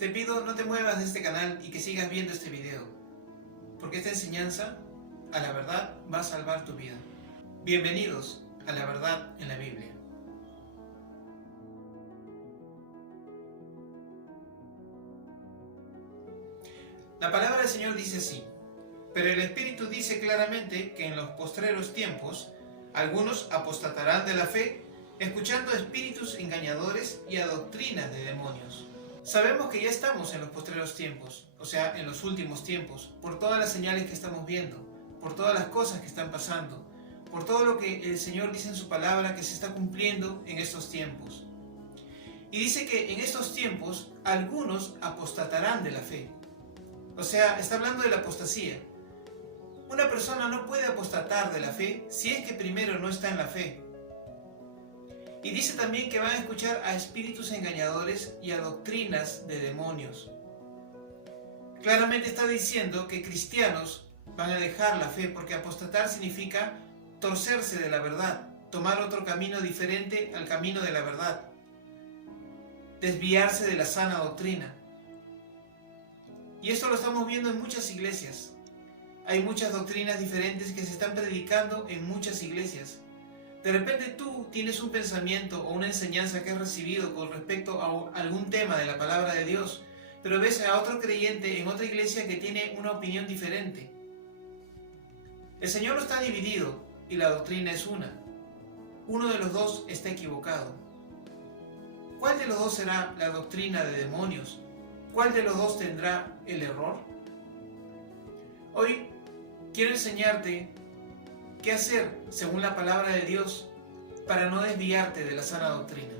Te pido no te muevas de este canal y que sigas viendo este video, porque esta enseñanza a la verdad va a salvar tu vida. Bienvenidos a la verdad en la Biblia. La palabra del Señor dice así: pero el Espíritu dice claramente que en los postreros tiempos algunos apostatarán de la fe, escuchando a espíritus engañadores y a doctrinas de demonios. Sabemos que ya estamos en los postreros tiempos, o sea, en los últimos tiempos, por todas las señales que estamos viendo, por todas las cosas que están pasando, por todo lo que el Señor dice en su palabra que se está cumpliendo en estos tiempos. Y dice que en estos tiempos algunos apostatarán de la fe. O sea, está hablando de la apostasía. Una persona no puede apostatar de la fe si es que primero no está en la fe. Y dice también que van a escuchar a espíritus engañadores y a doctrinas de demonios. Claramente está diciendo que cristianos van a dejar la fe, porque apostatar significa torcerse de la verdad, tomar otro camino diferente al camino de la verdad, desviarse de la sana doctrina. Y esto lo estamos viendo en muchas iglesias. Hay muchas doctrinas diferentes que se están predicando en muchas iglesias. De repente tú tienes un pensamiento o una enseñanza que has recibido con respecto a algún tema de la palabra de Dios, pero ves a otro creyente en otra iglesia que tiene una opinión diferente. El Señor no está dividido y la doctrina es una. Uno de los dos está equivocado. ¿Cuál de los dos será la doctrina de demonios? ¿Cuál de los dos tendrá el error? Hoy quiero enseñarte qué hacer según la palabra de Dios para no desviarte de la sana doctrina.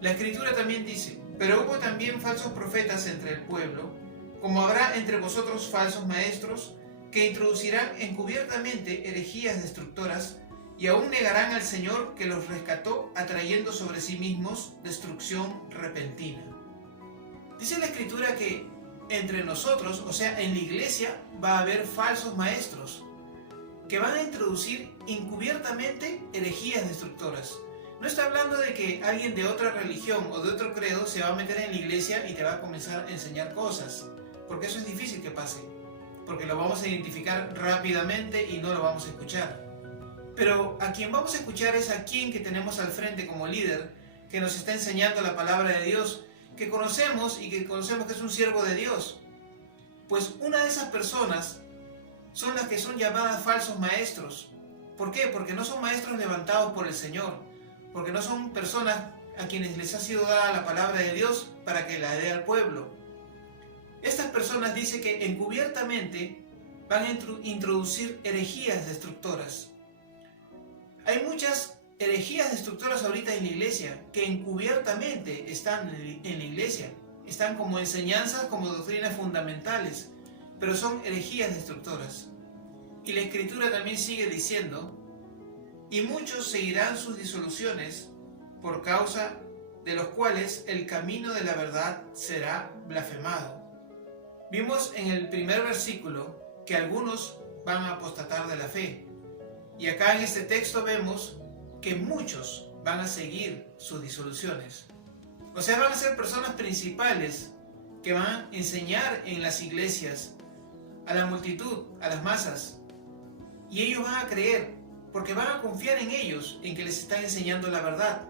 La Escritura también dice: pero hubo también falsos profetas entre el pueblo, como habrá entre vosotros falsos maestros, que introducirán encubiertamente herejías destructoras, y aún negarán al Señor que los rescató, atrayendo sobre sí mismos destrucción repentina. Dice la Escritura que entre nosotros, o sea, en la iglesia, va a haber falsos maestros que van a introducir encubiertamente herejías destructoras. No está hablando de que alguien de otra religión o de otro credo se va a meter en la iglesia y te va a comenzar a enseñar cosas, porque eso es difícil que pase, porque lo vamos a identificar rápidamente y no lo vamos a escuchar. Pero a quien vamos a escuchar es a quien que tenemos al frente como líder, que nos está enseñando la palabra de Dios, que conocemos y que conocemos que es un siervo de Dios. Pues una de esas personas son las que son llamadas falsos maestros. ¿Por qué? Porque no son maestros levantados por el Señor, porque no son personas a quienes les ha sido dada la palabra de Dios para que la dé al pueblo. Estas personas dicen que encubiertamente van a introducir herejías destructoras. Hay muchas herejías destructoras ahorita en la iglesia que encubiertamente están en la iglesia. Están como enseñanzas, como doctrinas fundamentales, pero son herejías destructoras. Y la Escritura también sigue diciendo: y muchos seguirán sus disoluciones, por causa de los cuales el camino de la verdad será blasfemado. Vimos en el primer versículo que algunos van a apostatar de la fe. Y acá en este texto vemos que muchos van a seguir sus disoluciones. O sea, van a ser personas principales que van a enseñar en las iglesias a la multitud, a las masas. Y ellos van a creer, porque van a confiar en ellos, en que les están enseñando la verdad.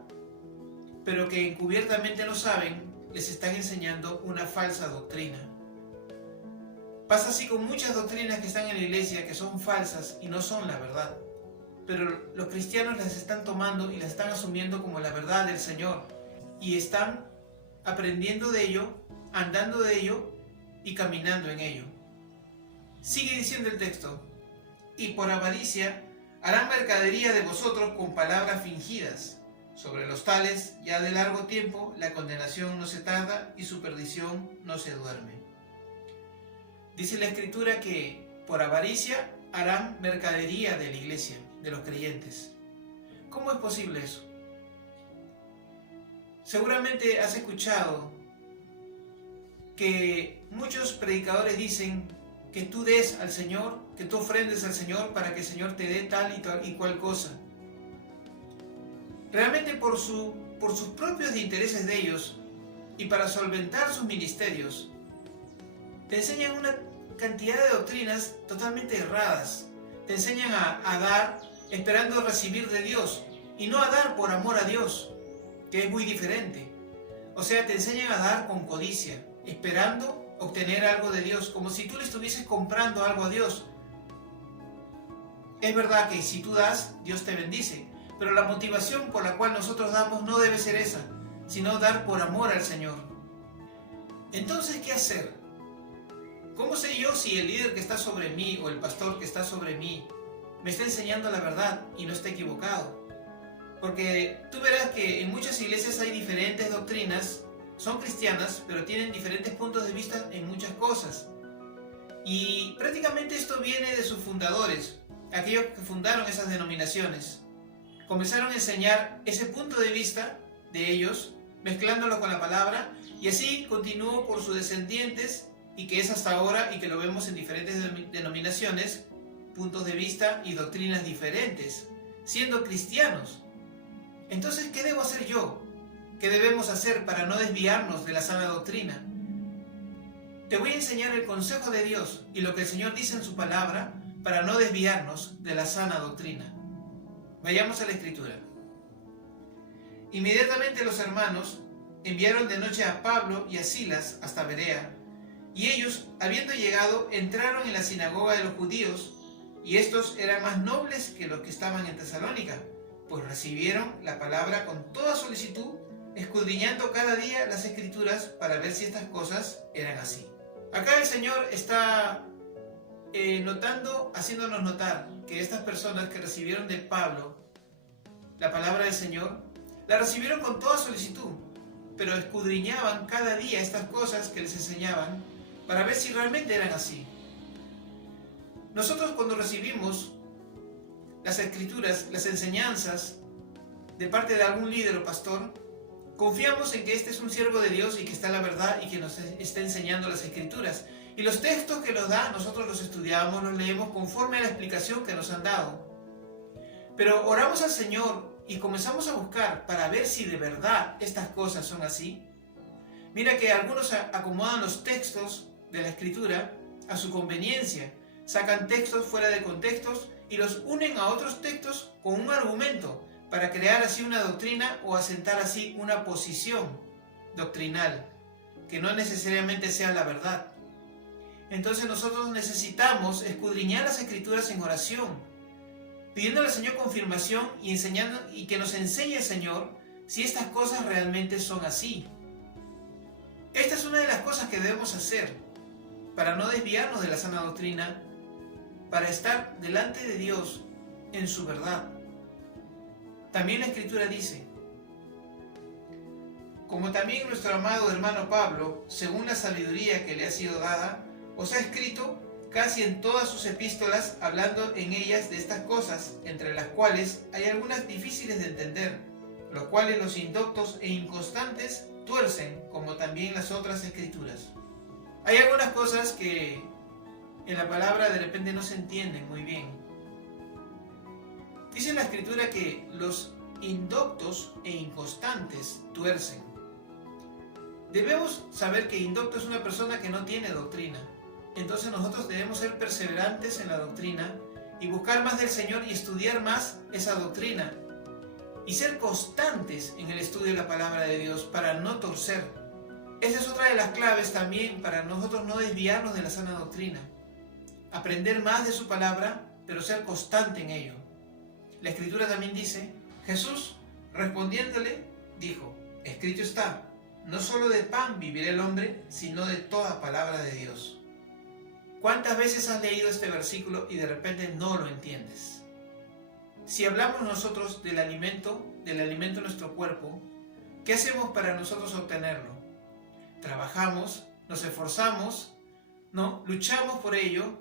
Pero que encubiertamente no saben, les están enseñando una falsa doctrina. Pasa así con muchas doctrinas que están en la iglesia que son falsas y no son la verdad. Pero los cristianos las están tomando y las están asumiendo como la verdad del Señor. Y están aprendiendo de ello, andando de ello y caminando en ello. Sigue diciendo el texto: y por avaricia harán mercadería de vosotros con palabras fingidas. Sobre los tales, ya de largo tiempo, la condenación no se tarda y su perdición no se duerme. Dice la Escritura que por avaricia harán mercadería de la iglesia, de los creyentes. ¿Cómo es posible eso? Seguramente has escuchado que muchos predicadores dicen que tú des al Señor, que tú ofrendes al Señor para que el Señor te dé tal y cual cosa. Realmente por sus propios intereses de ellos, y para solventar sus ministerios, te enseñan una cantidad de doctrinas totalmente erradas. Te enseñan a dar esperando recibir de Dios y no a dar por amor a Dios, que es muy diferente. O sea, te enseñan a dar con codicia, esperando obtener algo de Dios, como si tú le estuvieses comprando algo a Dios. Es verdad que si tú das, Dios te bendice, pero la motivación por la cual nosotros damos no debe ser esa, sino dar por amor al Señor. Entonces, ¿qué hacer? ¿Cómo sé yo si el líder que está sobre mí o el pastor que está sobre mí me está enseñando la verdad y no está equivocado? Porque tú verás que en muchas iglesias hay diferentes doctrinas, son cristianas, pero tienen diferentes puntos de vista en muchas cosas. Y prácticamente esto viene de sus fundadores, aquellos que fundaron esas denominaciones. Comenzaron a enseñar ese punto de vista de ellos, mezclándolo con la palabra, y así continuó por sus descendientes, y que es hasta ahora, y que lo vemos en diferentes denominaciones, puntos de vista y doctrinas diferentes, siendo cristianos. Entonces, ¿qué debo hacer yo? ¿Qué debemos hacer para no desviarnos de la sana doctrina? Te voy a enseñar el consejo de Dios y lo que el Señor dice en su palabra para no desviarnos de la sana doctrina. Vayamos a la Escritura. Inmediatamente los hermanos enviaron de noche a Pablo y a Silas hasta Berea, y ellos, habiendo llegado, entraron en la sinagoga de los judíos, y estos eran más nobles que los que estaban en Tesalónica, pues recibieron la palabra con toda solicitud, escudriñando cada día las Escrituras para ver si estas cosas eran así. Acá el Señor está haciéndonos notar que estas personas que recibieron de Pablo la palabra del Señor, la recibieron con toda solicitud, pero escudriñaban cada día estas cosas que les enseñaban para ver si realmente eran así. Nosotros cuando recibimos las Escrituras, las enseñanzas de parte de algún líder o pastor, confiamos en que este es un siervo de Dios y que está la verdad y que nos está enseñando las Escrituras. Y los textos que nos da, nosotros los estudiamos, los leemos conforme a la explicación que nos han dado. Pero oramos al Señor y comenzamos a buscar para ver si de verdad estas cosas son así. Mira que algunos acomodan los textos de la Escritura a su conveniencia, sacan textos fuera de contextos y los unen a otros textos con un argumento para crear así una doctrina o asentar así una posición doctrinal, que no necesariamente sea la verdad. Entonces nosotros necesitamos escudriñar las Escrituras en oración, pidiéndole al Señor confirmación y que nos enseñe el Señor si estas cosas realmente son así. Esta es una de las cosas que debemos hacer para no desviarnos de la sana doctrina, para estar delante de Dios en su verdad. También la Escritura dice: como también nuestro amado hermano Pablo, según la sabiduría que le ha sido dada, os ha escrito casi en todas sus epístolas, hablando en ellas de estas cosas, entre las cuales hay algunas difíciles de entender, los cuales los indoctos e inconstantes tuercen, como también las otras Escrituras. Hay algunas cosas que en la palabra de repente no se entienden muy bien. Dice la Escritura que los indoctos e inconstantes tuercen. Debemos saber que indocto es una persona que no tiene doctrina. Entonces nosotros debemos ser perseverantes en la doctrina y buscar más del Señor y estudiar más esa doctrina y ser constantes en el estudio de la palabra de Dios para no torcer. Esa es otra de las claves también para nosotros no desviarnos de la sana doctrina. Aprender más de su palabra, pero ser constante en ello. La Escritura también dice: Jesús, respondiéndole, dijo: escrito está, no solo de pan vivirá el hombre, sino de toda palabra de Dios. ¿Cuántas veces has leído este versículo y de repente no lo entiendes? Si hablamos nosotros del alimento de nuestro cuerpo, ¿qué hacemos para nosotros obtenerlo? Trabajamos, nos esforzamos, ¿no? Luchamos por ello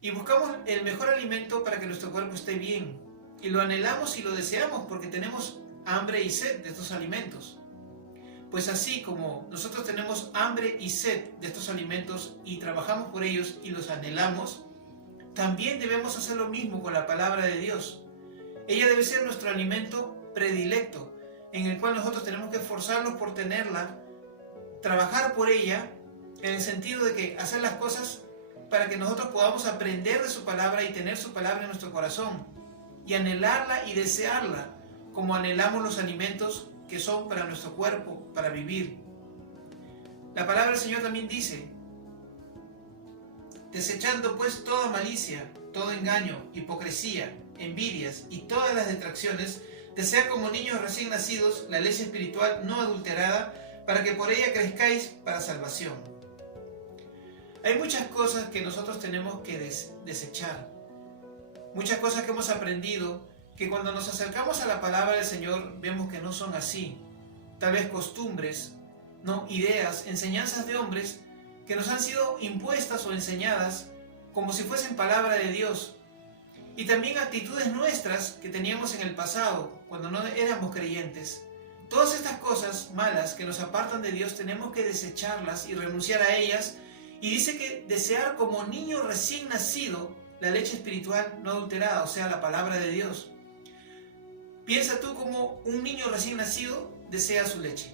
y buscamos el mejor alimento para que nuestro cuerpo esté bien. Y lo anhelamos y lo deseamos porque tenemos hambre y sed de estos alimentos. Pues así como nosotros tenemos hambre y sed de estos alimentos y trabajamos por ellos y los anhelamos, también debemos hacer lo mismo con la palabra de Dios. Ella debe ser nuestro alimento predilecto, en el cual nosotros tenemos que esforzarnos por tenerla trabajar por ella en el sentido de que hacer las cosas para que nosotros podamos aprender de su palabra y tener su palabra en nuestro corazón y anhelarla y desearla como anhelamos los alimentos que son para nuestro cuerpo, para vivir. La palabra del Señor también dice: desechando pues toda malicia, todo engaño, hipocresía, envidias y todas las detracciones, desea como niños recién nacidos la leche espiritual no adulterada, para que por ella crezcáis para salvación. Hay muchas cosas que nosotros tenemos que desechar, muchas cosas que hemos aprendido, que cuando nos acercamos a la palabra del Señor vemos que no son así. Tal vez costumbres, no ideas, enseñanzas de hombres que nos han sido impuestas o enseñadas como si fuesen palabra de Dios. Y también actitudes nuestras que teníamos en el pasado, cuando no éramos creyentes. Todas estas cosas malas que nos apartan de Dios tenemos que desecharlas y renunciar a ellas. Y dice que desear como niño recién nacido la leche espiritual no adulterada, o sea, la palabra de Dios. Piensa tú como un niño recién nacido desea su leche.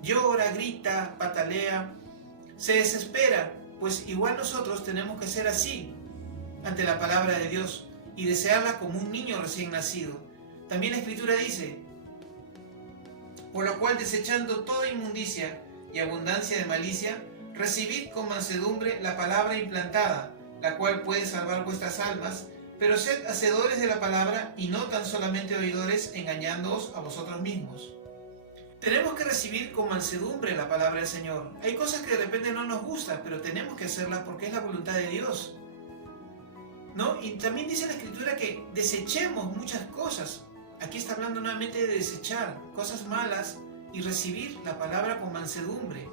Llora, grita, patalea, se desespera. Pues igual nosotros tenemos que ser así ante la palabra de Dios y desearla como un niño recién nacido. También la Escritura dice: por lo cual, desechando toda inmundicia y abundancia de malicia, recibid con mansedumbre la palabra implantada, la cual puede salvar vuestras almas, pero sed hacedores de la palabra y no tan solamente oidores, engañándoos a vosotros mismos. Tenemos que recibir con mansedumbre la palabra del Señor. Hay cosas que de repente no nos gustan, pero tenemos que hacerlas porque es la voluntad de Dios, ¿no? Y también dice la Escritura que desechemos muchas cosas. Aquí está hablando nuevamente de desechar cosas malas y recibir la palabra con mansedumbre.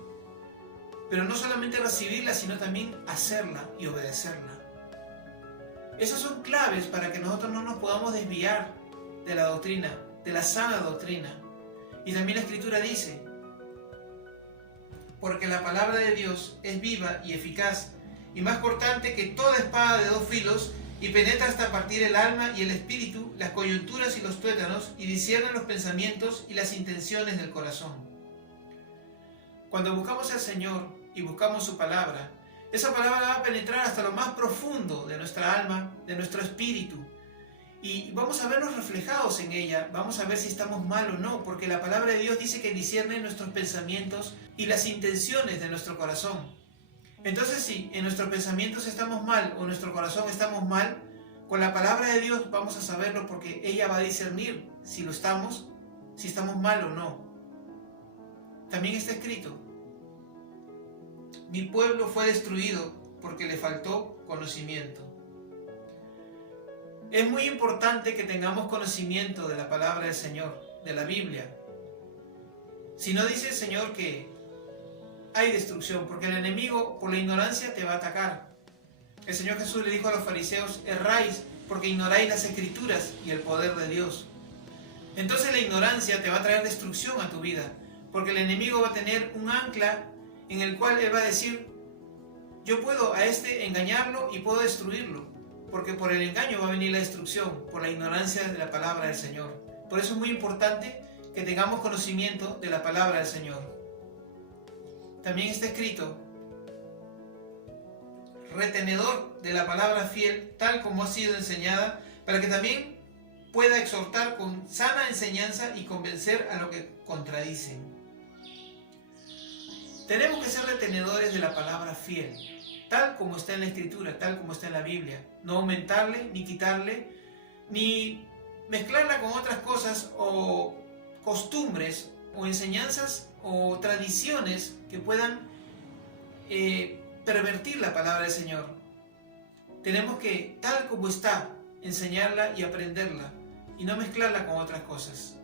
Pero no solamente recibirla, sino también hacerla y obedecerla. Esas son claves para que nosotros no nos podamos desviar de la doctrina, de la sana doctrina. Y también la Escritura dice: porque la palabra de Dios es viva y eficaz, y más cortante que toda espada de dos filos, y penetra hasta partir el alma y el espíritu, las coyunturas y los tuétanos, y discierne los pensamientos y las intenciones del corazón. Cuando buscamos al Señor y buscamos su palabra, esa palabra va a penetrar hasta lo más profundo de nuestra alma, de nuestro espíritu, y vamos a vernos reflejados en ella, vamos a ver si estamos mal o no, porque la palabra de Dios dice que discierne nuestros pensamientos y las intenciones de nuestro corazón. Entonces, si en nuestros pensamientos estamos mal o en nuestro corazón estamos mal, con la palabra de Dios vamos a saberlo, porque ella va a discernir si estamos mal o no. También está escrito: mi pueblo fue destruido porque le faltó conocimiento. Es muy importante que tengamos conocimiento de la palabra del Señor, de la Biblia. Si no, dice el Señor que hay destrucción, porque el enemigo por la ignorancia te va a atacar. El Señor Jesús le dijo a los fariseos: erráis porque ignoráis las Escrituras y el poder de Dios. Entonces la ignorancia te va a traer destrucción a tu vida, porque el enemigo va a tener un ancla en el cual él va a decir: yo puedo a este engañarlo y puedo destruirlo, porque por el engaño va a venir la destrucción, por la ignorancia de la palabra del Señor. Por eso es muy importante que tengamos conocimiento de la palabra del Señor. También está escrito: retenedor de la palabra fiel, tal como ha sido enseñada, para que también pueda exhortar con sana enseñanza y convencer a los que contradicen. Tenemos que ser retenedores de la palabra fiel, tal como está en la Escritura, tal como está en la Biblia. No aumentarle, ni quitarle, ni mezclarla con otras cosas o costumbres o enseñanzas o tradiciones que puedan pervertir la palabra del Señor. Tenemos que, tal como está, enseñarla y aprenderla y no mezclarla con otras cosas.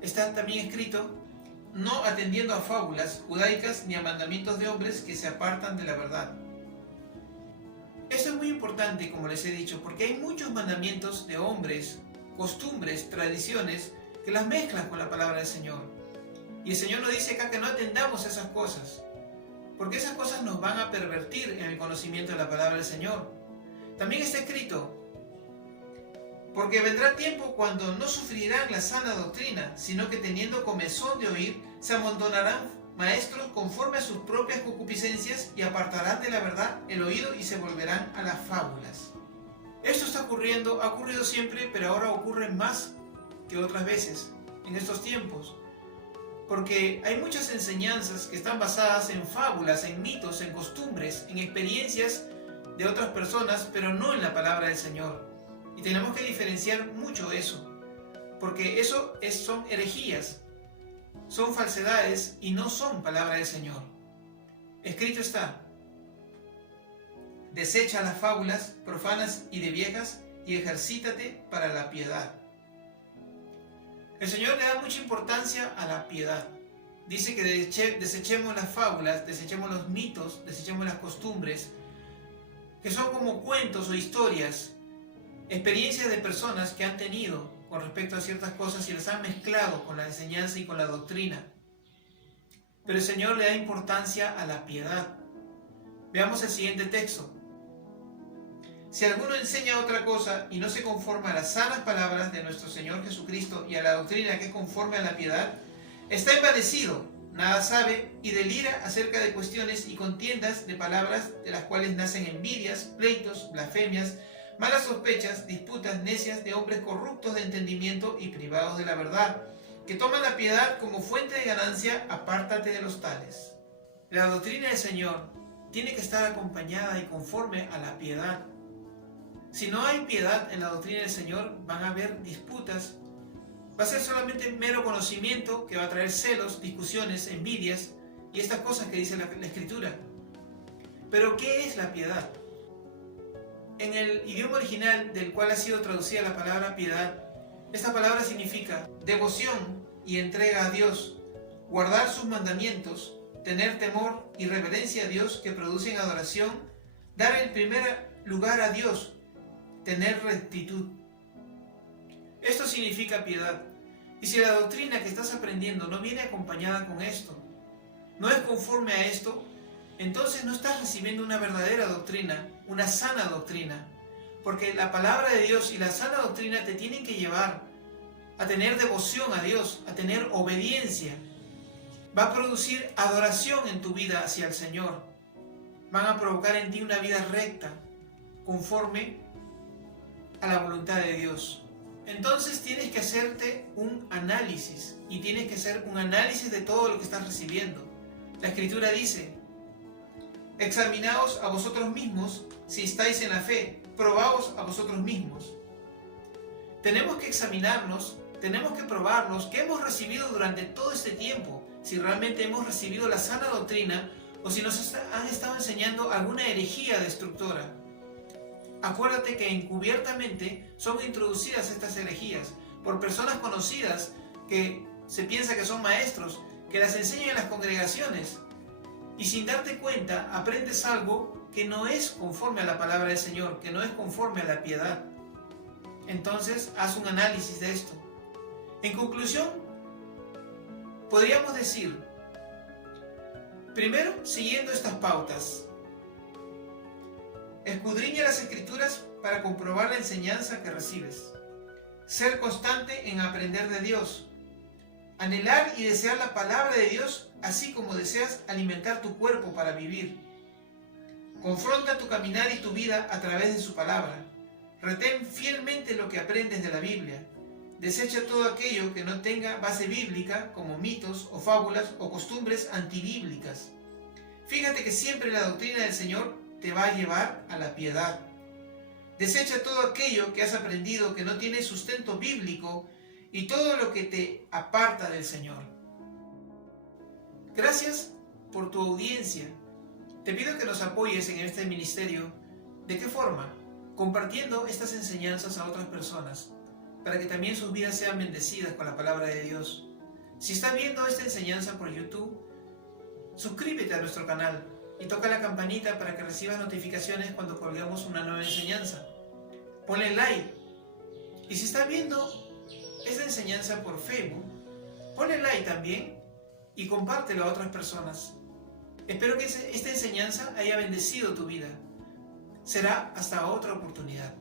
Está también escrito: no atendiendo a fábulas judaicas ni a mandamientos de hombres que se apartan de la verdad. Esto es muy importante, como les he dicho, porque hay muchos mandamientos de hombres, costumbres, tradiciones, que las mezclan con la palabra del Señor. Y el Señor nos dice acá que no atendamos a esas cosas, porque esas cosas nos van a pervertir en el conocimiento de la palabra del Señor. También está escrito: porque vendrá tiempo cuando no sufrirán la sana doctrina, sino que teniendo comezón de oír, se amontonarán maestros conforme a sus propias concupiscencias y apartarán de la verdad el oído y se volverán a las fábulas. Esto está ocurriendo, ha ocurrido siempre, pero ahora ocurre más que otras veces en estos tiempos. Porque hay muchas enseñanzas que están basadas en fábulas, en mitos, en costumbres, en experiencias de otras personas, pero no en la palabra del Señor. Y tenemos que diferenciar mucho eso, porque son herejías, son falsedades y no son palabra del Señor. Escrito está: desecha las fábulas profanas y de viejas y ejercítate para la piedad. El Señor le da mucha importancia a la piedad. Dice que desechemos las fábulas, desechemos los mitos, desechemos las costumbres, que son como cuentos o historias, experiencias de personas que han tenido con respecto a ciertas cosas y las han mezclado con la enseñanza y con la doctrina. Pero el Señor le da importancia a la piedad. Veamos el siguiente texto. Si alguno enseña otra cosa y no se conforma a las sanas palabras de nuestro Señor Jesucristo y a la doctrina que es conforme a la piedad, está envanecido, nada sabe y delira acerca de cuestiones y contiendas de palabras de las cuales nacen envidias, pleitos, blasfemias, malas sospechas, disputas necias de hombres corruptos de entendimiento y privados de la verdad, que toman la piedad como fuente de ganancia. Apártate de los tales. La doctrina del Señor tiene que estar acompañada y conforme a la piedad. Si no hay piedad en la doctrina del Señor, van a haber disputas. Va a ser solamente mero conocimiento que va a traer celos, discusiones, envidias y estas cosas que dice la Escritura. Pero ¿qué es la piedad? En el idioma original del cual ha sido traducida la palabra piedad, esta palabra significa devoción y entrega a Dios, guardar sus mandamientos, tener temor y reverencia a Dios que producen adoración, dar el primer lugar a Dios, tener rectitud. Esto significa piedad. Y si la doctrina que estás aprendiendo no viene acompañada con esto, no es conforme a esto, entonces no estás recibiendo una verdadera doctrina, una sana doctrina. Porque la palabra de Dios y la sana doctrina te tienen que llevar a tener devoción a Dios, a tener obediencia. Va a producir adoración en tu vida hacia el Señor. Van a provocar en ti una vida recta, conforme a la voluntad de Dios. Entonces tienes que hacerte un análisis y tienes que hacer un análisis de todo lo que estás recibiendo. La Escritura dice: examinaos a vosotros mismos si estáis en la fe, probaos a vosotros mismos. Tenemos que examinarnos, tenemos que probarnos qué hemos recibido durante todo este tiempo, si realmente hemos recibido la sana doctrina o si nos han estado enseñando alguna herejía destructora. Acuérdate que encubiertamente son introducidas estas herejías por personas conocidas que se piensa que son maestros, que las enseñan en las congregaciones, y sin darte cuenta aprendes algo que no es conforme a la palabra del Señor, que no es conforme a la piedad. Entonces haz un análisis de esto. En conclusión, podríamos decir, primero, siguiendo estas pautas: escudriña las Escrituras para comprobar la enseñanza que recibes. Ser constante en aprender de Dios. Anhelar y desear la palabra de Dios, así como deseas alimentar tu cuerpo para vivir. Confronta tu caminar y tu vida a través de su palabra. Retén fielmente lo que aprendes de la Biblia. Desecha todo aquello que no tenga base bíblica, como mitos o fábulas o costumbres antibíblicas. Fíjate que siempre la doctrina del Señor te va a llevar a la piedad. Desecha todo aquello que has aprendido que no tiene sustento bíblico y todo lo que te aparta del Señor. Gracias por tu audiencia. Te pido que nos apoyes en este ministerio. ¿De qué forma? Compartiendo estas enseñanzas a otras personas, para que también sus vidas sean bendecidas con la palabra de Dios. Si estás viendo esta enseñanza por YouTube, suscríbete a nuestro canal y toca la campanita para que recibas notificaciones cuando colgamos una nueva enseñanza. Ponle like. Y si estás viendo esta enseñanza por Facebook, ponle like también y compártelo a otras personas. Espero que esta enseñanza haya bendecido tu vida. Será hasta otra oportunidad.